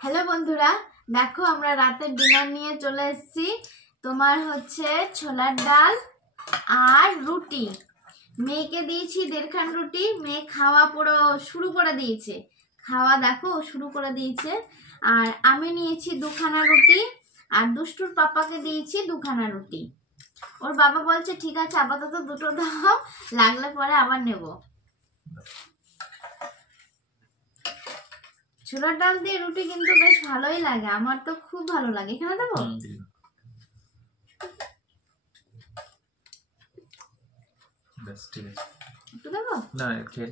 Hello বন্ধুরা, দেখো আমরা রাতের ডিনার নিয়ে চলে এসেছি। তোমার হচ্ছে ছোলার ডাল আর রুটি। মেয়েকে দিয়েছি 1.5 খান রুটি। মেয়ে খাওয়া পুরো শুরু করে দিয়েছে, খাওয়া দেখো শুরু করে দিয়েছে। আর আমি নিয়েছি 2 খানা রুটি, আর দুষ্টুর পাপাকে দিয়েছি 2 খানা রুটি। ওর বাবা বলছে ঠিক আছে আপাতত দুটো দাও, লাগলে পরে আবার নেব। ছোলার ডাল দিয়ে রুটি কিন্তু বেশ ভালোই লাগে, আমার তো খুব ভালো লাগে। এখানে দেবো বেশ, ঠিক আছে। একটু দেবো না, খেয়ে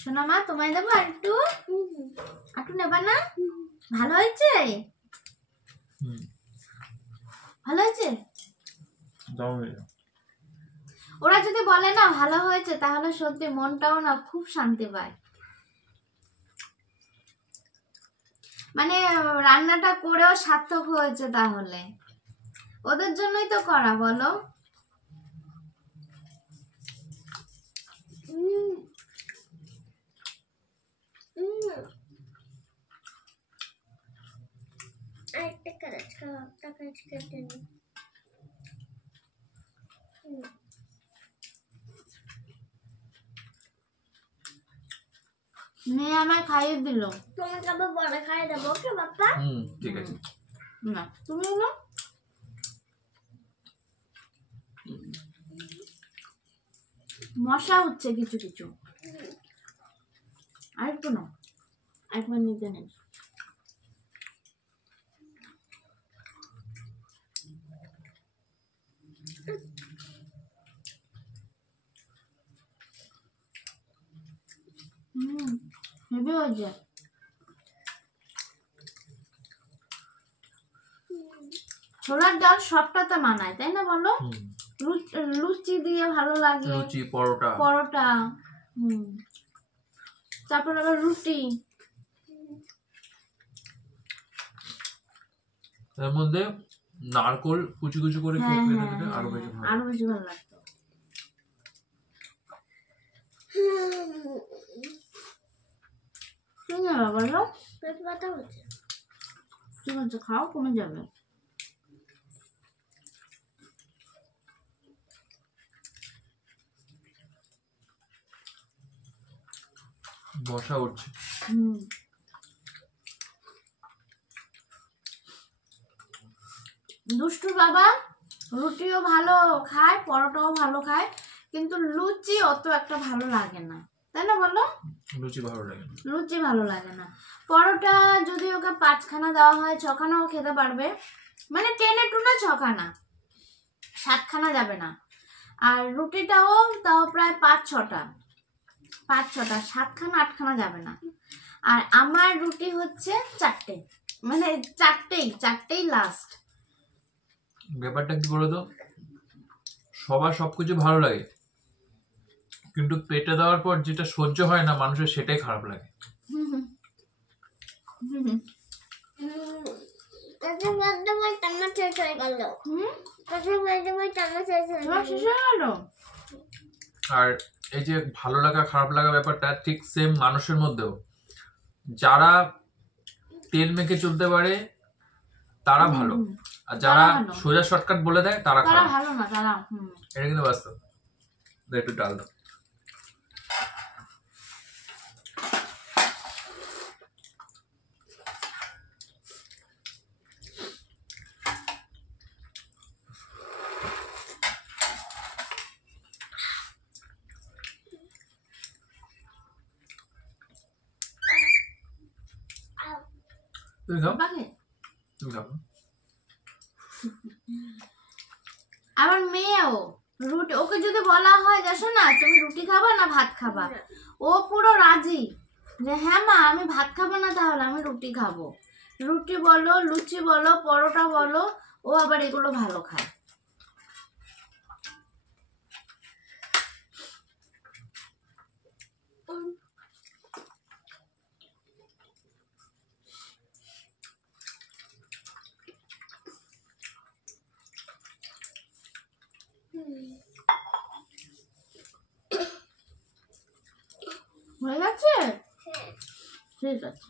শোনা মা, তোমায় দেবো আর একটু একটু নেবা না? ভালো হয়েছে, ভালো হয়েছে। ওরা যদি বলে না ভালো হয়েছে, তাহলে সত্যি মনটাও না খুব শান্তি পায়। মানে রান্নাটা করেও সার্থক হয়েছে, তাহলে ওদের জন্যই তো করা, বলো। মেয়ে আমায় খাইয়ে দিল, তোমাকে আবার বড় খাইয়ে দেবো। ওকে বাপ্পা, ঠিক আছে। না তুমি হলো মশা হচ্ছে কিছু কিছু। আরেকটু না, একবার নিতে নেন। হেভি হয়েছে। ছোলার ডাল সবটাতে মানায়, তাই না বলো? লুচি দিয়ে ভালো লাগে, লুচি, পরোটা পরোটা, তারপর আবার রুটি। এর মধ্যে নারকোল কুচি কুচি করে খেতে আরো বেশি ভালো লাগতো। বলো, পেট ব্যথা হচ্ছে, ঠিক আছে খাও, কমে যাবে। বসা উঠছে। দুষ্টু বাবা রুটিও ভালো খায়, পরোটাও ভালো খায়, কিন্তু লুচি অত একটা ভালো লাগে না, তাই না বলো? লুচি ভালো লাগে না, লুচি ভালো লাগে না। পরোটা যদি ওকে 5 খানা দেওয়া হয়, 6 খানাও খেতে পারবে, মানে 10 টু না 6 খানা, 7 খানা যাবে না। আর রুটিটাও তাও প্রায় 5-6টা, 7 খানা 8 খানা যাবে না। আর আমার রুটি হচ্ছে 4টে, মানে 4টেই লাস্ট। ব্যাপারটা কি বলতো, সবার সবকিছু ভালো লাগে, কিন্তু পেটে দেওয়ার পর যেটা সহ্য হয় না মানুষের, সেটাই খারাপ লাগে। আর এই যে ভালো লাগা খারাপ লাগা ব্যাপারটা ঠিক সেম মানুষের মধ্যেও। যারা তেল মেখে চলতে পারে তারা ভালো, আর যারা সোজা শর্টকাট বলে দেয় তারা খারাপ। ভালো না তারা। এটা কিন্তু বাস্তব। একটু ডাল দাও। তুমি খাও, তুমি খাও। আমার মেয়েও রুটি, ওকে যদি বলা হয় যে শোনা তুমি রুটি খাবা না ভাত খাবা, ও পুরো রাজি যে হ্যাঁ মা আমি ভাত খাবো না, তাহলে আমি রুটি খাবো। রুটি বলো, লুচি বলো, পরোটা বলো, ও আবার এগুলো ভালো খায়। ঠিক আছে।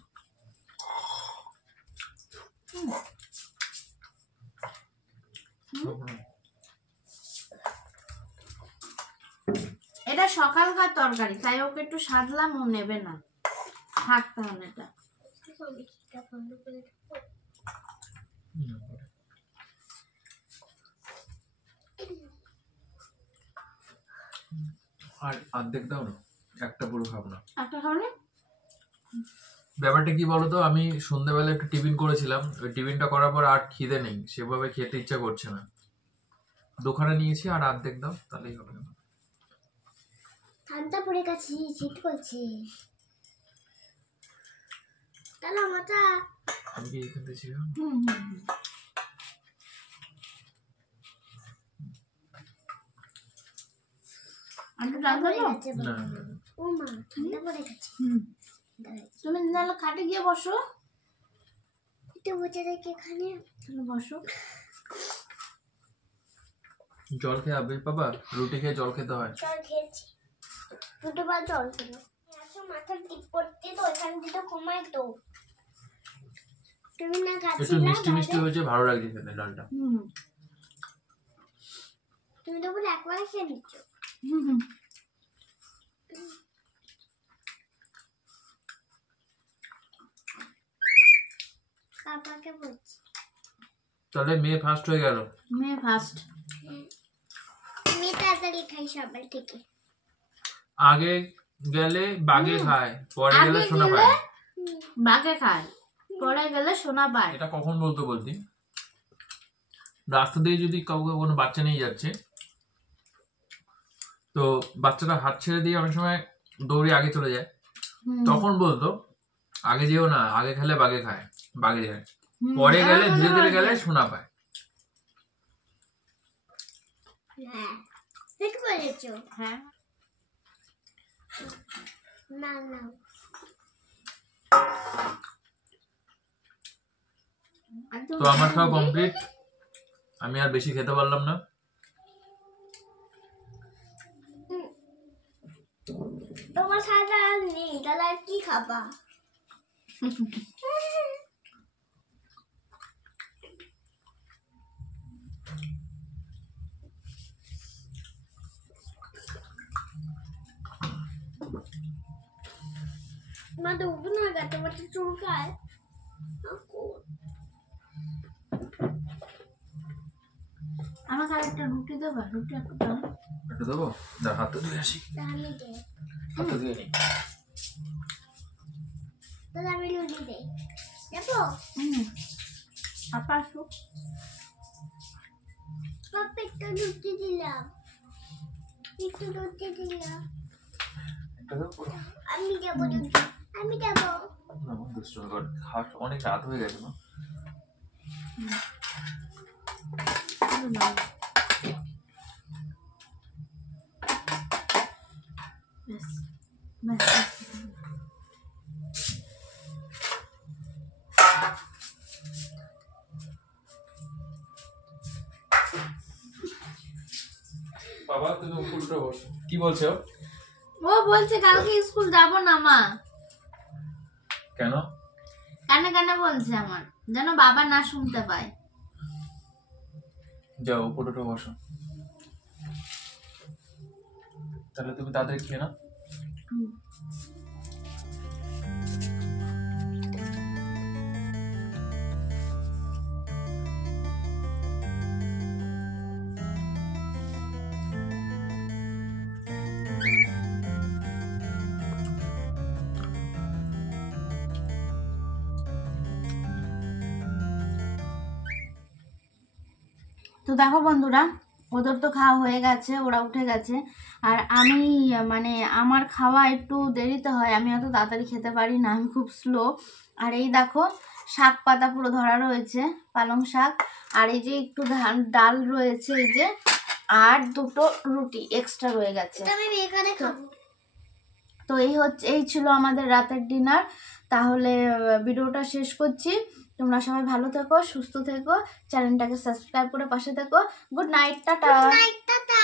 এটা সকালকার তরকারি, তাই ওকে একটু সাধলাম, ও নেবে না। থাক তাহলে এটা। আর অর্ধেক দাও না, একটা পুরো খাবো না। একটা খাওনি? ব্যাপারটা কি বলতো, আমি সন্ধ্যাবেলা একটা টিফিন করেছিলাম, ওই টিফিনটা করার পর আর খিদে নেই, সেভাবে খেতে ইচ্ছা করছে না। দোকানে নিয়েছি, আর অর্ধেক দাও তাহলেই হবে। ঠান্ডা পড়ে গেছে, শীত করছে। তাহলে আমারটা আমি কি এখান থেকে ছিলাম? ও মা ঠান্ডা পড়ে গেছে। তুমি তাহলে খাটে গিয়ে বসো, একটু বসে দেখি এখানে। বসো। জল খেয়ে আবে বাবা, রুটি খেয়ে জল খেতে হয়। জল খেয়েছি, দুটো বার জল খেলো। আসো মাথা টিপ করতে তো এখান থেকে কমাই তো। তুমি না একটু খাচ্ছি না, মিষ্টি মিষ্টি হয়েছে, ভালো লাগছে খেতে ডালটা। তুমি তো বলে একবার খেয়ে নিচ্ছ। পাপাকে বলছি তাহলে মেয়ে ফার্স্ট হয়ে গেল। মেয়ে ফার্স্ট। তুমি তাড়াতাড়ি খাই সবার থেকে। আগে গেলে বাগে খায়, পরে গেলে আগে সোনা গেলে পায়। বাঘে খায়, পরে গেলে সোনা পায়। এটা কখন বলতে বলতি, রাস্তা দিয়ে যদি কাউকে কোনো বাচ্চা নিয়ে যাচ্ছে, তো বাচ্চাটা হাত ছেড়ে দিয়ে অনেক সময় দৌড়ে আগে চলে যায়, তখন বলতো আগে যেও না, আগে খেলে বাগে খায়, বাগে যায়, পরে গেলে ধীরে ধীরে গেলে সোনা পায়। হ্যাঁ ঠিক বলেছো। হ্যাঁ না না তো আমার খাওয়া কমপ্লিট, আমি আর বেশি খেতে পারলাম না। তোমার সাথে আর নেই, তাহলে আর কি খাবা? তোমার তো উঠে না গেছে, তোমার তো চুলকায়। আমাকে আর একটা রুটি দেবা, রুটি একটু দাও। একটু দেবো, হাতে ধুয়ে আসি, আমি দে, হাতে ধুয়ে নি। তাহলে আমি লুচি দেই, দেখো আপা আসো। পাপা একটু লুচি দিলাম, একটু লুচি দিলাম। একটা দেবো পুরো? আমি যাবো লুচি, আমি যাবো। না, আমার দুষ্ট কর, খাট অনেক রাত হয়ে গেছে না। ব্যাস, ব্যাস, ব্যাস। বাবা তুমি উল্টো বসো, কি বলছো? ও বলছে কালকে স্কুল যাব না মা। কেন? কানে কানে বলছে আমার, যেন বাবা না শুনতে পায়। যাও উপরে বসো, তাহলে তুমি তাদের খেয়ে না। তো দেখো বন্ধুরা, ওদের তো খাওয়া হয়ে গেছে, ওরা উঠে গেছে, আর আমি মানে আমার খাওয়া একটু দেরিতে হয়, আমি অত তাড়াতাড়ি খেতে পারি না, আমি খুব স্লো। আর এই দেখো শাক পাতা পুরো ধরা রয়েছে, পালং শাক, আর এই যে একটু ডাল রয়েছে, এই যে, আর দুটো রুটি এক্সট্রা রয়ে গেছে। আমি এখানে খাবো। তো এই ছিল আমাদের রাতের ডিনার। তাহলে ভিডিওটা শেষ করছি। তোমরা সবাই ভালো থেকো, সুস্থ থেকো, চ্যানেলটাকে সাবস্ক্রাইব করে পাশে থেকো। Good night, tata. টাটা।